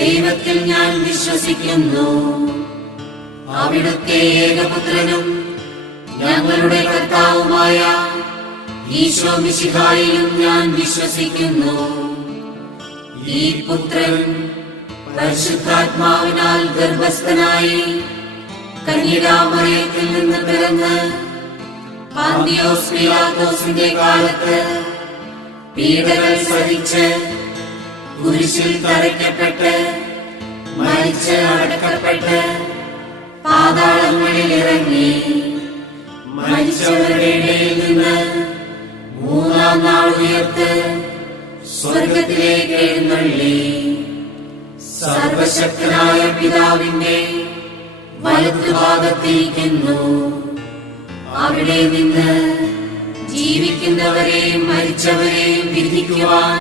ദൈവത്തിൽ ഞാൻ വിശ്വസിക്കുന്നു. അവിടുത്തെ ഏകപുത്രനും ഞങ്ങളുടെ കർത്താവുമായ ഈശോ മിശിഹായിലും ഞാൻ വിശ്വസിക്കുന്നു. ഈ പുത്രൻ പരിശുദ്ധാത്മാവിനാൽ ഗർഭസ്ഥനായി കന്യകാമറിയത്തിൽ നിന്ന് പിറന്ന് പന്തിയോസ് പീലാത്തോസിന്റെ കാലത്ത് പീഡകൾ സഹിച്ച് കുരിശിൽ തറയ്ക്കപ്പെട്ട് മരിച്ച് അടക്കപ്പെട്ട് പാതാളങ്ങളിൽ ഇറങ്ങി മരിച്ചവരുടെ ഇടയിൽ നിന്ന് മൂന്നാം നാൾ ഉയർത്ത് സ്വർഗത്തിലേക്ക് എഴുന്നള്ളി സർവശക്തനായ പിതാവിന്റെ വലത്തുഭാഗത്തിരിക്കുന്നു. അവിടെ നിന്ന് ജീവിക്കുന്നവരെയും മരിച്ചവരെയും വിധിക്കുവാൻ